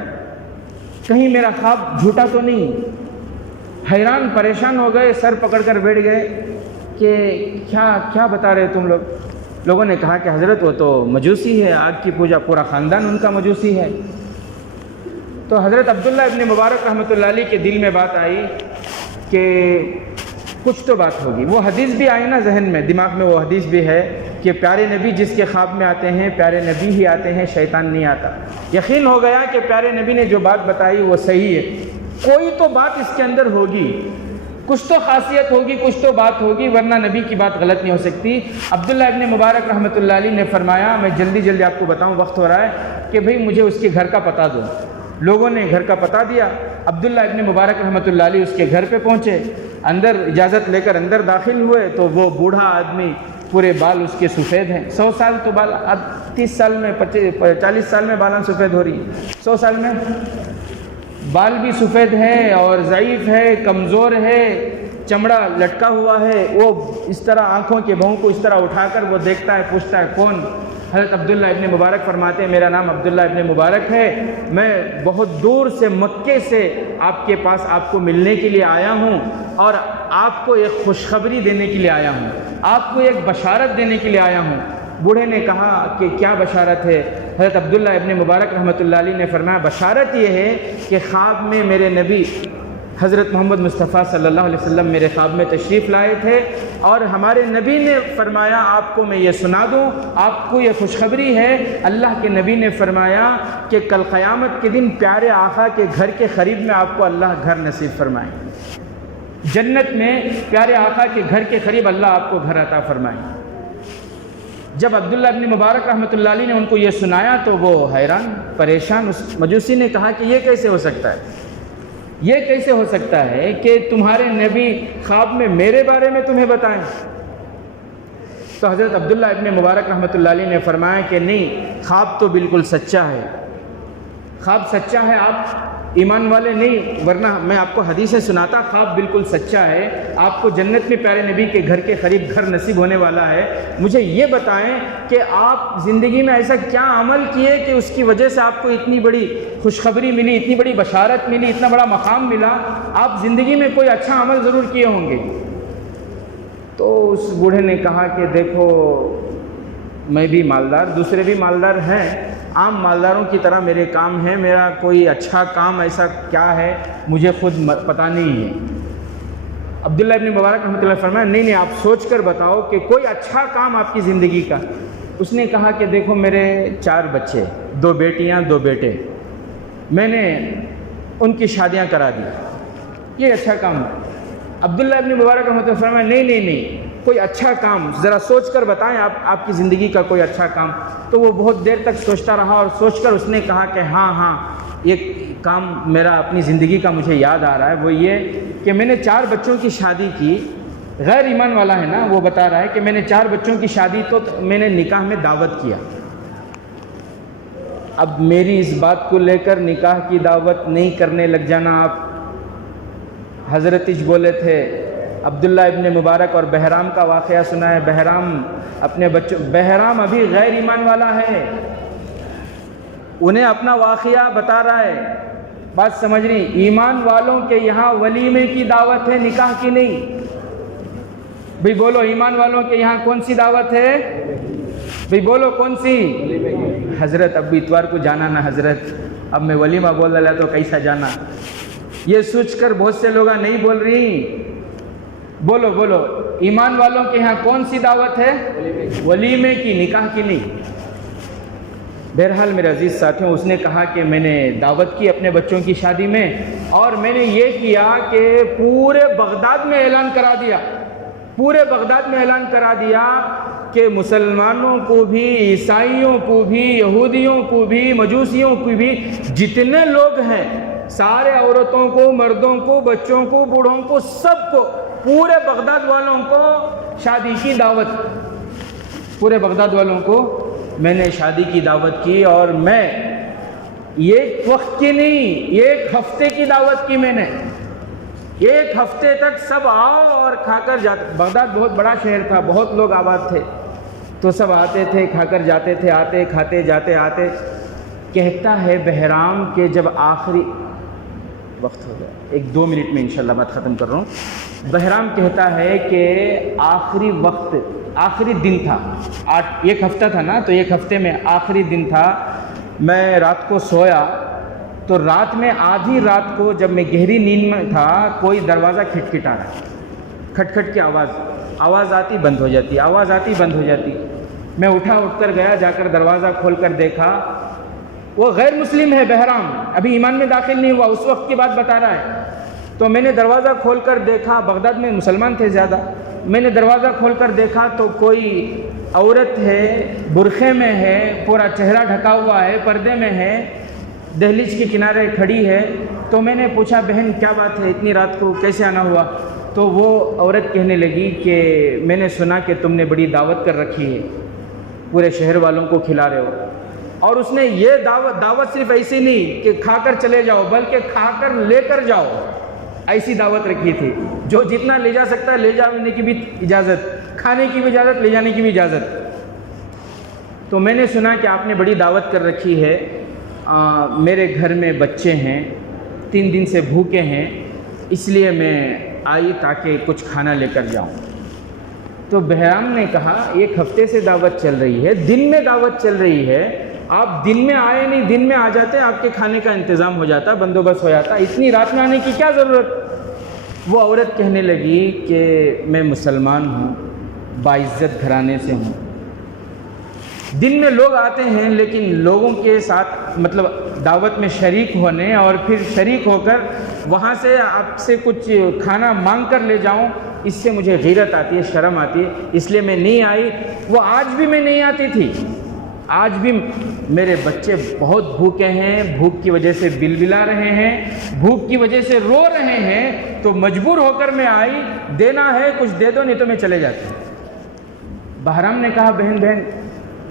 کہیں میرا خواب جھوٹا تو نہیں؟ حیران پریشان ہو گئے، سر پکڑ کر بیٹھ گئے کہ کیا بتا رہے تم لوگ؟ لوگوں نے کہا کہ حضرت وہ تو مجوسی ہے، آگ کی پوجا، پورا خاندان ان کا مجوسی ہے۔ تو حضرت عبداللہ ابن مبارک رحمۃ اللہ علیہ کے دل میں بات آئی کہ کچھ تو بات ہوگی۔ وہ حدیث بھی آئی نا ذہن میں، دماغ میں وہ حدیث بھی ہے کہ پیارے نبی جس کے خواب میں آتے ہیں پیارے نبی ہی آتے ہیں، شیطان نہیں آتا۔ یقین ہو گیا کہ پیارے نبی نے جو بات بتائی وہ صحیح ہے، کوئی تو بات اس کے اندر ہوگی۔ کچھ تو خاصیت ہوگی، کچھ تو بات ہوگی، ورنہ نبی کی بات غلط نہیں ہو سکتی۔ عبداللہ ابن مبارک رحمۃ اللہ علیہ نے فرمایا، میں جلدی جلدی آپ کو بتاؤں، وقت ہو رہا ہے، کہ بھئی مجھے اس کے گھر کا پتہ دو۔ لوگوں نے گھر کا پتہ دیا، عبداللہ ابن مبارک رحمۃ اللہ علیہ اس کے گھر پہ پہنچے، اندر اجازت لے کر اندر داخل ہوئے تو وہ بوڑھا آدمی، پورے بال اس کے سفید ہیں، 100 سال تو بال، اب 30 سال میں 40 سال میں بالیں سفید ہو رہی ہیں، 100 سال میں بال بھی سفید ہے اور ضعیف ہے، کمزور ہے، چمڑا لٹکا ہوا ہے، وہ اس طرح آنکھوں کے بہوں کو اس طرح اٹھا کر وہ دیکھتا ہے، پوچھتا ہے کون؟ حضرت عبداللہ ابن مبارک فرماتے ہیں میرا نام عبداللہ ابن مبارک ہے، میں بہت دور سے مکے سے آپ کے پاس آپ کو ملنے کے لیے آیا ہوں اور آپ کو ایک خوشخبری دینے کے لیے آیا ہوں، آپ کو ایک بشارت دینے کے لیے آیا ہوں۔ بوڑھے نے کہا کہ کیا بشارت ہے؟ حضرت عبداللہ ابن مبارک رحمۃ اللہ علیہ نے فرمایا بشارت یہ ہے کہ خواب میں میرے نبی حضرت محمد مصطفیٰ صلی اللہ علیہ وسلم میرے خواب میں تشریف لائے تھے اور ہمارے نبی نے فرمایا آپ کو میں یہ سنا دوں، آپ کو یہ خوشخبری ہے، اللہ کے نبی نے فرمایا کہ کل قیامت کے دن پیارے آقا کے گھر کے قریب میں آپ کو اللہ گھر نصیب فرمائے، جنت میں پیارے آقا کے گھر کے قریب اللہ آپ کو گھر عطا فرمائے۔ جب عبداللہ ابن مبارک رحمۃ اللہ علیہ نے ان کو یہ سنایا تو وہ حیران پریشان، اس مجوسی نے کہا کہ یہ کیسے ہو سکتا ہے، یہ کیسے ہو سکتا ہے کہ تمہارے نبی خواب میں میرے بارے میں تمہیں بتائیں؟ تو حضرت عبداللہ ابن مبارک رحمۃ اللہ علیہ نے فرمایا کہ نہیں، خواب تو بالکل سچا ہے، خواب سچا ہے، آپ ایمان والے نہیں، ورنہ میں آپ کو حدیثیں سناتا، خواب بالکل سچا ہے، آپ کو جنت میں پیارے نبی کے گھر کے قریب گھر نصیب ہونے والا ہے، مجھے یہ بتائیں کہ آپ زندگی میں ایسا کیا عمل کیے کہ اس کی وجہ سے آپ کو اتنی بڑی خوشخبری ملی، اتنی بڑی بشارت ملی، اتنا بڑا مقام ملا، آپ زندگی میں کوئی اچھا عمل ضرور کیے ہوں گے۔ تو اس بوڑھے نے کہا کہ دیکھو میں بھی مالدار، دوسرے بھی مالدار ہیں، عام مالداروں کی طرح میرے کام ہیں، میرا کوئی اچھا کام ایسا کیا ہے مجھے خود پتہ نہیں ہے۔ عبداللہ ابن مبارک رحمۃ اللہ فرمایا نہیں آپ سوچ کر بتاؤ کہ کوئی اچھا کام آپ کی زندگی کا۔ اس نے کہا کہ دیکھو میرے 4 بچے، 2 بیٹیاں 2 بیٹے، میں نے ان کی شادیاں کرا دی، یہ اچھا کام ہے۔ عبداللہ ابن مبارک رحمۃ اللہ فرمایا نہیں کوئی اچھا کام ذرا سوچ کر بتائیں، آپ کی زندگی کا کوئی اچھا کام۔ تو وہ بہت دیر تک سوچتا رہا اور سوچ کر اس نے کہا کہ ہاں ایک کام میرا اپنی زندگی کا مجھے یاد آ رہا ہے، وہ یہ کہ میں نے 4 بچوں کی شادی کی، غیر ایمان والا ہے نا، وہ بتا رہا ہے کہ میں نے 4 بچوں کی شادی تو میں نے نکاح میں دعوت کیا، اب میری اس بات کو لے کر نکاح کی دعوت نہیں کرنے لگ جانا آپ۔ حضرت بولے تھے عبداللہ ابن مبارک اور بہرام کا واقعہ سنا ہے، بہرام اپنے بچوں، بہرام ابھی غیر ایمان والا ہے، انہیں اپنا واقعہ بتا رہا ہے، بات سمجھ رہی؟ ایمان والوں کے یہاں ولیمے کی دعوت ہے، نکاح کی نہیں۔ بھئی بولو ایمان والوں کے یہاں کون سی دعوت ہے؟ بھئی بولو کون سی؟ حضرت اب اتوار کو جانا نا حضرت، اب میں ولیمہ بول رہا تو کیسا جانا، یہ سوچ کر بہت سے لوگ نہیں بول رہی۔ بولو ایمان والوں کے یہاں کون سی دعوت ہے؟ ولیمے کی، نکاح کی نہیں۔ بہرحال میرے عزیز ساتھیوں، اس نے کہا کہ میں نے دعوت کی اپنے بچوں کی شادی میں، اور میں نے یہ کیا کہ پورے بغداد میں اعلان کرا دیا، پورے بغداد میں اعلان کرا دیا کہ مسلمانوں کو بھی، عیسائیوں کو بھی، یہودیوں کو بھی، مجوسیوں کو بھی، جتنے لوگ ہیں سارے عورتوں کو، مردوں کو، بچوں کو، بوڑھوں کو، سب کو، پورے بغداد والوں کو شادی کی دعوت، پورے بغداد والوں کو میں نے شادی کی دعوت کی، اور میں ایک وقت کی نہیں، 1 ہفتے کی دعوت کی میں نے، 1 ہفتے تک سب آؤ اور کھا کر جاتے۔ بغداد بہت بڑا شہر تھا، بہت لوگ آباد تھے، تو سب آتے تھے، کھا کر جاتے تھے، آتے کھاتے جاتے آتے۔ کہتا ہے بہرام کہ جب آخری وقت ہو گیا، 1-2 منٹ میں انشاءاللہ بات ختم کر رہا ہوں۔ بہرام کہتا ہے کہ آخری وقت، آخری دن تھا، 1 ہفتہ تھا نا، تو 1 ہفتے میں آخری دن تھا، میں رات کو سویا تو رات میں آدھی رات کو جب میں گہری نیند میں تھا، کوئی دروازہ کھٹکھٹا رہا ہے، کھٹ کے آواز آتی بند ہو جاتی، آواز آتی بند ہو جاتی۔ میں اٹھ کر گیا، جا کر دروازہ کھول کر دیکھا، وہ غیر مسلم ہے بہرام، ابھی ایمان میں داخل نہیں ہوا، اس وقت کی بات بتا رہا ہے۔ تو میں نے دروازہ کھول کر دیکھا، بغداد میں مسلمان تھے زیادہ، میں نے دروازہ کھول کر دیکھا تو کوئی عورت ہے، برقعے میں ہے، پورا چہرہ ڈھکا ہوا ہے، پردے میں ہے، دہلیز کے کنارے کھڑی ہے۔ تو میں نے پوچھا بہن کیا بات ہے، اتنی رات کو کیسے آنا ہوا؟ تو وہ عورت کہنے لگی کہ میں نے سنا کہ تم نے بڑی دعوت کر رکھی ہے، پورے شہر والوں کو کھلا رہے ہو، اور اس نے یہ دعوت صرف ایسی نہیں کہ کھا کر چلے جاؤ، بلکہ کھا کر لے کر جاؤ، ایسی دعوت رکھی تھی۔ جو جتنا لے جا سکتا ہے لے جانے کی بھی اجازت، کھانے کی بھی اجازت، لے جانے کی بھی اجازت۔ تو میں نے سنا کہ آپ نے بڑی دعوت کر رکھی ہے، میرے گھر میں بچے ہیں، 3 دن سے بھوکے ہیں، اس لیے میں آئی تاکہ کچھ کھانا لے کر جاؤں۔ تو بہرام نے کہا 1 ہفتے سے دعوت چل رہی ہے، دن میں دعوت چل رہی ہے، آپ دن میں آئے نہیں، دن میں آ جاتے آپ کے کھانے کا انتظام ہو جاتا، بندوبست ہو جاتا، اتنی رات میں آنے کی کیا ضرورت؟ وہ عورت کہنے لگی کہ میں مسلمان ہوں، باعزت گھرانے سے ہوں، دن میں لوگ آتے ہیں لیکن لوگوں کے ساتھ مطلب دعوت میں شریک ہونے اور پھر شریک ہو کر وہاں سے آپ سے کچھ کھانا مانگ کر لے جاؤں، اس سے مجھے غیرت آتی ہے، شرم آتی ہے، اس لیے میں نہیں آئی۔ وہ آج بھی میں نہیں آتی تھی، آج بھی میرے بچے بہت بھوکے ہیں، بھوک کی وجہ سے بلبلا رہے ہیں، بھوک کی وجہ سے رو رہے ہیں، تو مجبور ہو کر میں آئی، دینا ہے کچھ دے دو نہیں تو میں چلے جاتی ہوں۔ بہرام نے کہا بہن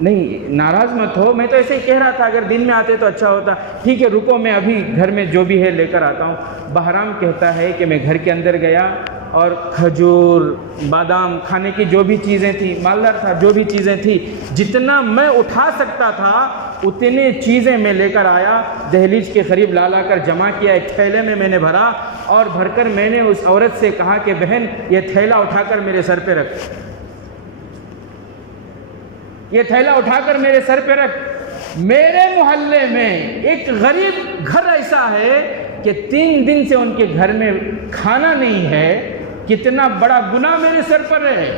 نہیں ناراض مت ہو، میں تو ایسے ہی کہہ رہا تھا، اگر دن میں آتے تو اچھا ہوتا، ٹھیک ہے رکو میں ابھی گھر میں جو بھی ہے لے کر آتا ہوں۔ بہرام کہتا ہے کہ میں گھر کے اندر گیا اور کھجور، بادام، کھانے کی جو بھی چیزیں تھیں، مالدار تھا، جو بھی چیزیں تھیں، جتنا میں اٹھا سکتا تھا اتنی چیزیں میں لے کر آیا، دہلیز کے قریب لا کر جمع کیا، ایک تھیلے میں نے بھرا، اور بھر کر میں نے اس عورت سے کہا کہ بہن یہ تھیلا اٹھا کر میرے سر پہ رکھ، یہ تھیلا اٹھا کر میرے سر پہ رکھ۔ میرے محلے میں ایک غریب گھر ایسا ہے کہ 3 دن سے ان کے گھر میں کھانا نہیں ہے، کتنا بڑا گناہ میرے سر پر ہے،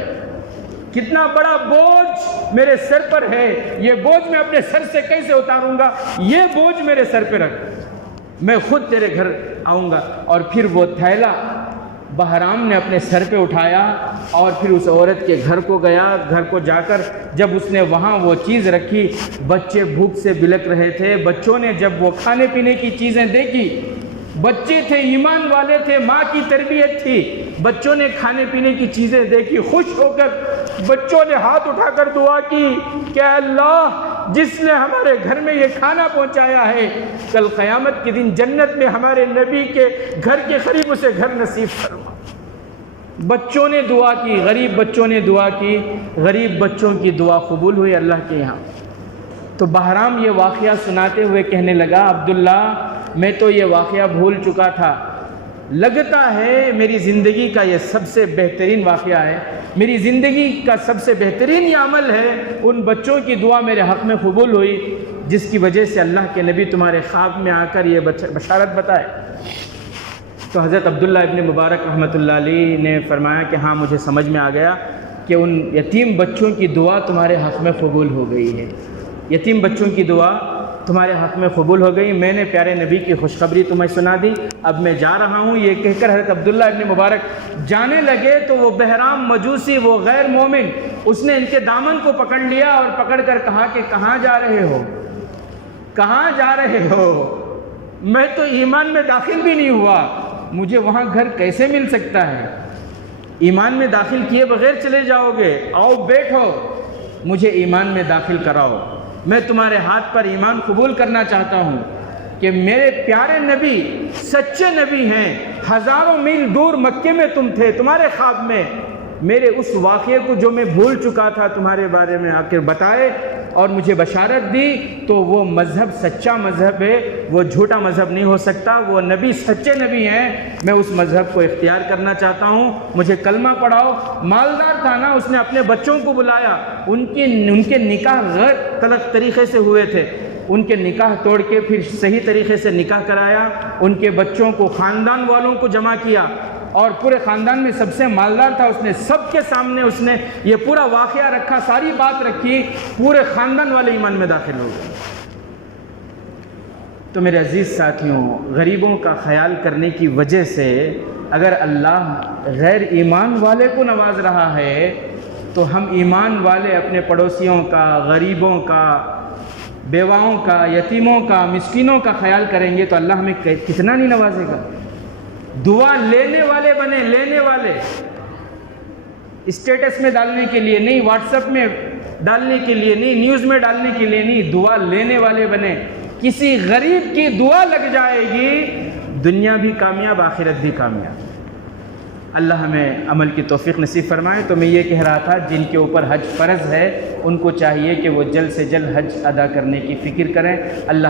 کتنا بڑا بوجھ میرے سر پر ہے، یہ بوجھ میں اپنے سر سے کیسے اتاروں گا، یہ بوجھ میرے سر پہ رکھ، میں خود تیرے گھر آؤں گا۔ اور پھر وہ تھیلا بہرام نے اپنے سر پہ اٹھایا اور پھر اس عورت کے گھر کو گیا، گھر کو جا کر جب اس نے وہاں وہ چیز رکھی، بچے بھوک سے بلک رہے تھے، بچوں نے جب وہ کھانے پینے کی چیزیں دیکھی، بچے تھے، ایمان والے تھے، ماں کی تربیت تھی، بچوں نے کھانے پینے کی چیزیں دیکھی، خوش ہو کر بچوں نے ہاتھ اٹھا کر دعا کی کہ اللہ جس نے ہمارے گھر میں یہ کھانا پہنچایا ہے، کل قیامت کے دن جنت میں ہمارے نبی کے گھر کے قریب اسے گھر نصیب فرما۔ بچوں نے دعا کی، غریب بچوں نے دعا کی، غریب بچوں کی دعا قبول ہوئی اللہ کے یہاں۔ تو بہرام یہ واقعہ سناتے ہوئے کہنے لگا عبداللہ میں تو یہ واقعہ بھول چکا تھا، لگتا ہے میری زندگی کا یہ سب سے بہترین واقعہ ہے، میری زندگی کا سب سے بہترین یہ عمل ہے، ان بچوں کی دعا میرے حق میں قبول ہوئی جس کی وجہ سے اللہ کے نبی تمہارے خواب میں آ کر یہ بشارت بتائے۔ تو حضرت عبداللہ ابن مبارک رحمۃ اللہ علیہ نے فرمایا کہ ہاں مجھے سمجھ میں آ گیا کہ ان یتیم بچوں کی دعا تمہارے حق میں قبول ہو گئی ہے، یتیم بچوں کی دعا تمہارے حق میں قبول ہو گئی، میں نے پیارے نبی کی خوشخبری تمہیں سنا دی، اب میں جا رہا ہوں۔ یہ کہہ کر حضرت عبداللہ ابن مبارک جانے لگے تو وہ بہرام مجوسی، وہ غیر مومن، اس نے ان کے دامن کو پکڑ لیا اور پکڑ کر کہا کہ کہاں جا رہے ہو، کہاں جا رہے ہو، میں تو ایمان میں داخل بھی نہیں ہوا، مجھے وہاں گھر کیسے مل سکتا ہے، ایمان میں داخل کیے بغیر چلے جاؤ گے، آؤ بیٹھو، مجھے ایمان میں داخل کراؤ، میں تمہارے ہاتھ پر ایمان قبول کرنا چاہتا ہوں کہ میرے پیارے نبی سچے نبی ہیں، ہزاروں میل دور مکے میں تم تھے، تمہارے خواب میں میرے اس واقعے کو جو میں بھول چکا تھا تمہارے بارے میں آ کر بتائے اور مجھے بشارت دی، تو وہ مذہب سچا مذہب ہے، وہ جھوٹا مذہب نہیں ہو سکتا، وہ نبی سچے نبی ہیں، میں اس مذہب کو اختیار کرنا چاہتا ہوں، مجھے کلمہ پڑھاؤ۔ مالدار تھا نا، اس نے اپنے بچوں کو بلایا، ان کے نکاح غیر تلخ طریقے سے ہوئے تھے، ان کے نکاح توڑ کے پھر صحیح طریقے سے نکاح کرایا، ان کے بچوں کو خاندان والوں کو جمع کیا، اور پورے خاندان میں سب سے مالدار تھا، اس نے سب کے سامنے اس نے یہ پورا واقعہ رکھا، ساری بات رکھی، پورے خاندان والے ایمان میں داخل ہو گئے۔ تو میرے عزیز ساتھیوں، غریبوں کا خیال کرنے کی وجہ سے اگر اللہ غیر ایمان والے کو نواز رہا ہے تو ہم ایمان والے اپنے پڑوسیوں کا، غریبوں کا، بیواؤں کا، یتیموں کا، مسکینوں کا خیال کریں گے تو اللہ ہمیں کتنا نہیں نوازے گا۔ دعا لینے والے بنے، لینے والے، اسٹیٹس میں ڈالنے کے لیے نہیں، واٹس ایپ میں ڈالنے کے لیے نہیں، نیوز میں ڈالنے کے لیے نہیں، دعا لینے والے بنے۔ کسی غریب کی دعا لگ جائے گی، دنیا بھی کامیاب، آخرت بھی کامیاب۔ اللہ ہمیں عمل کی توفیق نصیب فرمائے۔ تو میں یہ کہہ رہا تھا جن کے اوپر حج فرض ہے ان کو چاہیے کہ وہ جلد سے جلد حج ادا کرنے کی فکر کریں۔ اللہ